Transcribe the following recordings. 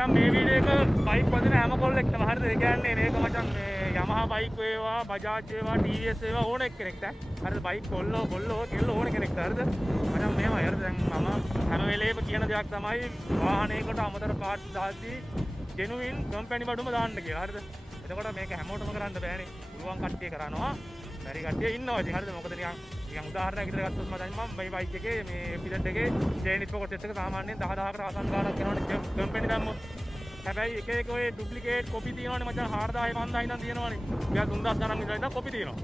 මචං මේ වීඩියෝ එක බයික් වදින හැම කොල්ලෙක්ටම හරිද? ඒ කියන්නේ මේක මචං මේ Yamaha බයික් වේවා, Bajaj වේවා, TVS වේවා ඕන එක්කෙනෙක්ට. හරිද? බයික් කොල්ලෝ කෙල්ලෝ ඕන කෙනෙක්ට හරිද? මචං මේව හරිද? දැන් මම හැම වෙලේම කියන දෙයක් තමයි වාහනයකට අමතර පාර්ට්ස් දාද්දී ජෙනුයින් කම්පැනි බඩුම දාන්න කියලා. හරිද? එතකොට මේක හැමෝටම කරන්න බෑනේ. පුළුවන් කට්ටිය කරනවා. බැරි කට්ටිය ඉන්නවා ඉතින් හරිද? මොකද නිකන් උදාහරණයක් විදිහට ගත්තොත් මම දැන් මම මේ බයික් එකේ මේ එපිසෙට් එකේ චේනිස් පොකට් එක සාමාන්‍යයෙන් 10000කට ආසන්න ගාණක් යනවනේ කම්පැනි දැම්මොත්. හැබැයි එක එක ඔය ඩුප්ලිකේට් කොපි තියෙනවනේ මචං 4000 5000 ඉඳන් තියෙනවනේ. ටිකක් 3000 ගණන් විතර ඉඳන් කොපි තියෙනවා.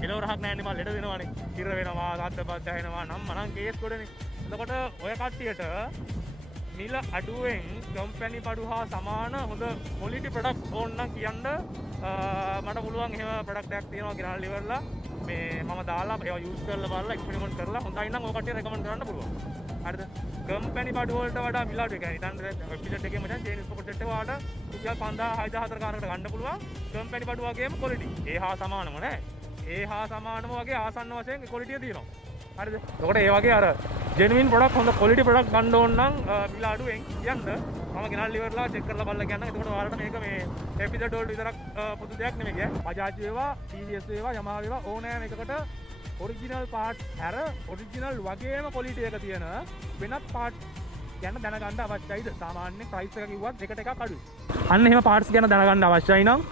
කෙලවරහක් නැන්නේ මම ලෙඩ දෙනවනේ. ඉර වෙනවා, ගත්තපත් ඇහෙනවා නම් මනම් කේස් ගොඩනේ. එතකොට ඔය කට්ටියට මිල අඩුවෙන් කම්පැනි බඩු හා සමාන හොඳ ක්වොලිටි ප්‍රොඩක්ට් ඕන නම් කියන්න මට පුළුවන්. එහෙම ප්‍රොඩක්ට් එකක් තියෙනවා ගෙනල්ලා ඉවරලා මේ මම දාලා ඒවා යූස් කරලා බලලා එක්ස්පෙරිමන්ට් කරලා හොඳයි නම් ඔය කට්ටිය රෙකමන්ඩ් කරන්න පුළුවන්. හරිද? කම්පැනි බඩු වලට වඩා මිල අඩු. ඒ කියන්නේ හිතන්න වෙබ්සයිට් එකේ මචං චේන්ජ් පොකට් සෙට් එක වලට රුපියල් 5000 6000 ගානකට ගන්න පුළුවන්. කම්පැනි බඩු වගේම ක්වොලිටි. ඒ හා සමානම නෑ. ඒ හා සමානම වගේ ආසන්න වශයෙන් ක්වොලිටිය තියෙනවා. හරිද? එතකොට ඒ වගේ අර ජෙනුයින් ප්‍රොඩක්ට් හොඳ ක්වොලිටි ප්‍රොඩක්ට් ගන්න ඕන නම් මිල අඩුවෙන් කියන්න මම ගෙනල්ලා ඉවරලා චෙක් කරලා බලලා කියන්න. එතකොට ඔයාලට මේක මේ එපිසෝඩ් වල විතරක් පොදු දෙයක් නෙමෙයි කිය. Bajaj වේවා, TVS වේවා, Yamaha වේවා ඕනෑම එකකට ඔරිජිනල් පාර්ට්ස් හැර ඔරිජිනල් වගේම ක්වොලිටි එක තියෙන වෙනත් පාර්ට්ස් ගැන දැනගන්න අවශ්‍යයිද? සාමාන්‍ය ප්‍රයිස් එක කිව්වත් එකට එකක් අඩුයි. අන්න එහෙම පාර්ට්ස් ගැන දැනගන්න අවශ්‍යයි නම්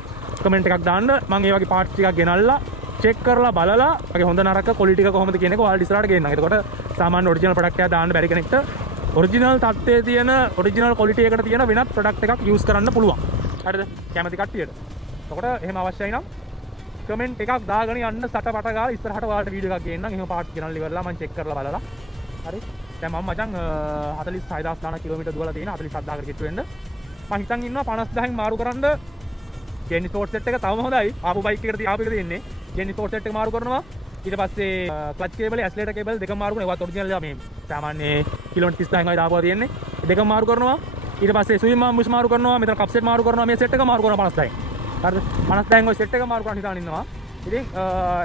කමෙන්ට් එකක් දාන්න. මම ඒ වගේ පාර්ට්ස් ටිකක් ගෙනල්ලා චෙක් කරලා බලලා වගේ හොඳ නරක ක්වොලිටි එක කොහොමද කියන එක ඔයාලට ඉස්සරහට ගේන්නම්. එතකොට සාමාන්‍ය ඔරිජිනල් ප්‍රොඩක්ට් එකක් දාන්න බැරි කෙනෙක්ට ඔරිජිනල් තත්ත්වයේ තියෙන ඔරිජිනල් ක්වොලිටි එකට තියෙන වෙනත් ප්‍රොඩක්ට් එකක් යූස් කරන්න පුළුවන්. හරිද? කැමති කට්ටියට. එතකොට එහෙම අවශ්‍යයි නම් කමෙන්ට් එකක් දාගෙන යන්න සටපට ගාලා ඉස්සරහට ඔයාලට වීඩියෝ එකක් ගේන්නම්. එහෙම පාර්ට්ස් ගෙනල්ලා ඉවරලා මම චෙක් කරලා බලලා. හරි? දැන් මම මචං 46000 ගානක් කිලෝමීටර් දුවලා තියෙන 47000කට කිට්ටු වෙන්න. මම හිතන් ඉන්නවා 50000න් මාරු කරන්න චේන් ස්පෝර්ට් සෙට් එක තවම හොඳයි. ආපු බයික් එකට ආපු එක තියෙන්නේ. චේන් ස්පෝර්ට් සෙට් එක මාරු කරනවා. ඊට පස්සේ ක්ලච් කේබල් ඇස්ලේටර් කේබල් දෙකම මාරු කරනවා. ඒවත් ඔරිජිනල් මේ සාමාන්‍ය කිලෝමීටර් 30000න් වගේ දාපුවා තියෙන්නේ. දෙකම මාරු කරනවා. ඊට පස්සේ ස්විම් ආම්බුස් මාරු කරනවා. මෙතන කප් සෙට් මාරු කරනවා. මේ සෙට් එක මාරු කරනවා 50000න්. හරිද? 50000න් ඔය සෙට් එක මාරු කරන්න හිතාන ඉන්නවා. ඉතින්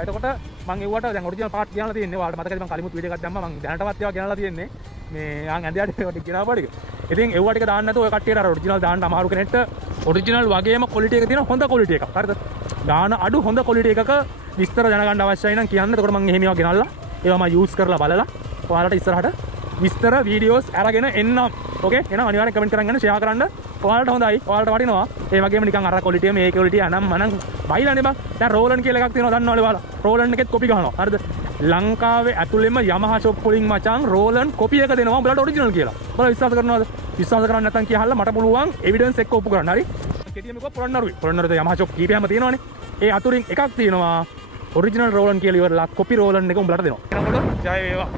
එතකොට මම එව්වට දැන් ඔරිජිනල් පාර්ට් ගෙනලා තියෙන්නේ. ඔයාලට මතකද මම කලිමුත් වීඩියෝ එකක් දැම්මා. මම දැනටවත් ඒවා ගෙනලා තියෙන්නේ. මේ යන් ඇඳයට ටික ගෙනාවා ටික. ඉතින් එව්වා ටික දාන්න නැතුව ඔය කට්ටියට අර ඔරිජිනල් දාන්න අමාරු කෙනෙක්ට ඔරිජිනල් වගේම ක්වොලිටි එක තියෙන හොඳ ක්වොලිටි එකක්. හරිද? ගාන අඩු හොඳ ක්වොලිටි එකක විස්තර දැනගන්න අවශ්‍යයි නම් කියන්න. එතකොට මම එහෙම ඒවා ගෙනල්ලා ඒවා මම යූස් කරලා බලලා ඔයාලට ඉස්සරහට විස්තර වීඩියෝස් අරගෙන එන්නම්. ඕකේ? එහෙනම් අනිවාර්යෙන් කමෙන්ට් කරන් යන්න, ෂෙයා කරන්න. ඔයාලට හොඳයි. ඔයාලට වටිනවා. ඒ වගේම නිකන් අර ක්වොලිටිය මේ ක්වොලිටිය අනම් මනම් බයිලානේ බං. දැන් රෝලන් කියලා එකක් තියෙනවා දන්නවනේ ඔයාලා. රෝලන් එකෙත් කොපි ගහනවා. හරිද? ලංකාවේ ඇතුළෙම Yamaha shop වලින් මචං රෝලන් කොපි එක දෙනවා උඹලට ඔරිජිනල් කියලා. ඔයාලා විශ්වාස කරනවද? විශ්වාස කරන්නේ නැත්නම් කියහල්ලා මට පුළුවන් එවිඩන්ස් එක්ක ඔප්පු කරන්න. හරි? කෙටියෙන්ම කිව්වා පොරොන්නරුයි. පොරොන්නරුවේ Yamaha shop කීපයක්ම තියෙනවානේ. ඒ අතුරින් එකක් තියෙනවා ඔරිජිනල් රෝලන් කියලා ඉවරලා කොපි රෝලන් එක උඹලට දෙනවා. එනකොට ජය වේවා.